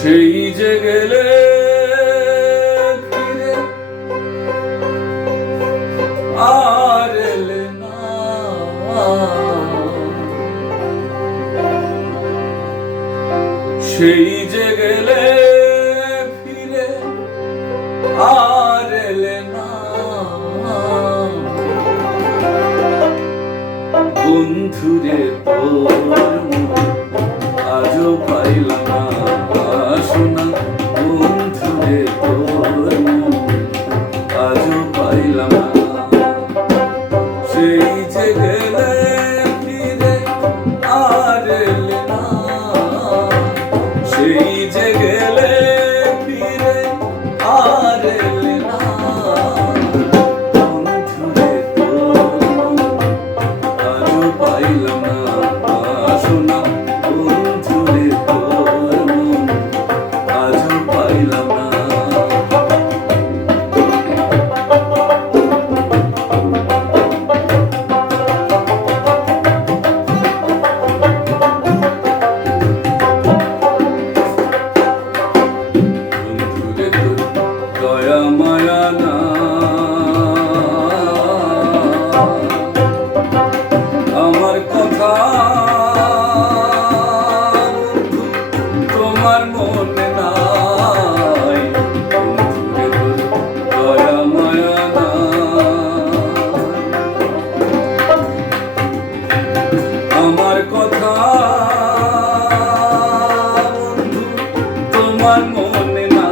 সেই যে গেলে ফিরে আর এলে না, সেই যে গেলে ফিরে আর এলে না, বন্ধুরে তোর আজও পাইলাম না, শোনা বন্ধুরে তোর আজও পাইলাম না, সেই যে গেলে ফিরে আর এলে না, সেই যে গেলে ফিরে আর এলে না, বন্ধুরে তোর আজও পাইলাম না, শোনা বন্ধুরে তোর আজও পাইলাম না। দয়া মায়া না আমার কথা তোমার মনে নাই, দয়া মায়া না আমার কথা তোমার মনে না,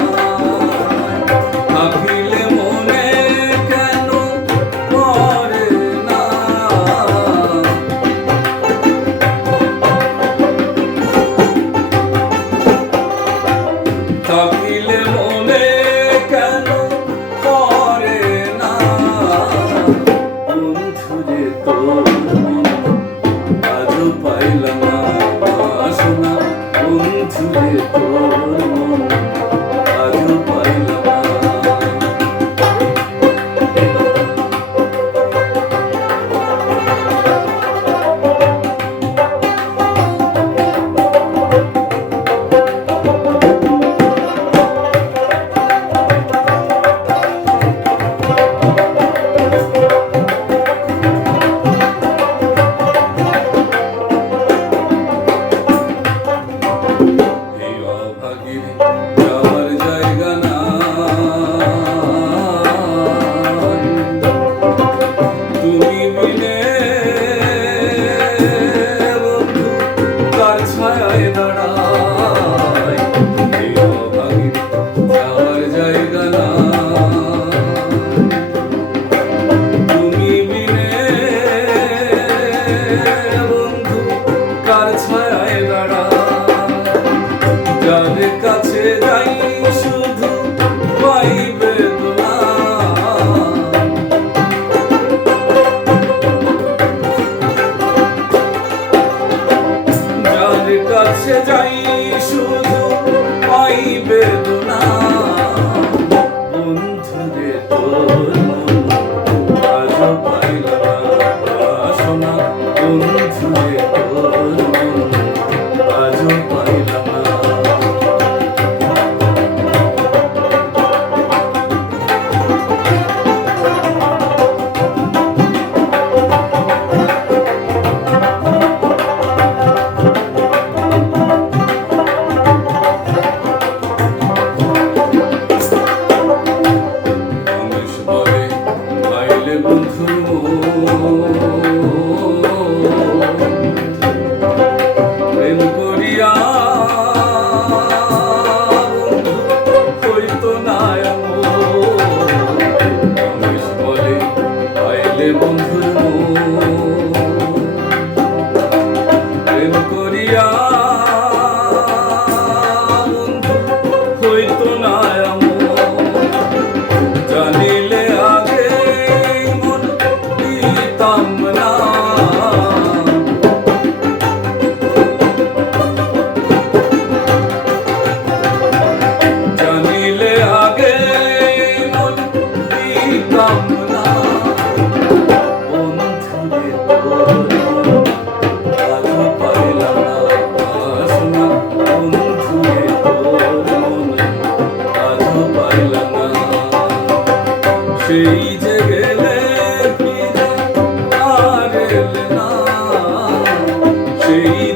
থাকিলে মনে কেন পড়ে না, থাকিলে মনে কেন পড়ে না, বন্ধুরে তোর আজও পাইলাম না, শোনা বন্ধুরে তোর আজও পাইলাম না। যাওয়ার জায়গা না, তুমি মিলে বন্ধু কার ছায়ায় দাঁড়ায়, এই অভাগী যাওয়ার জায়গা না, তুমি মিলে বন্ধু কার ছায়ায় দাঁড়ায়, যার কাছে যাই শুধু পাই বেদনা, যার কাছে যাই শুধু পাই বেদনা, বন্ধুরে তোর আজও পাইলাম না, শোনা বন্ধুরে তোর আজও পাইলাম না। সেই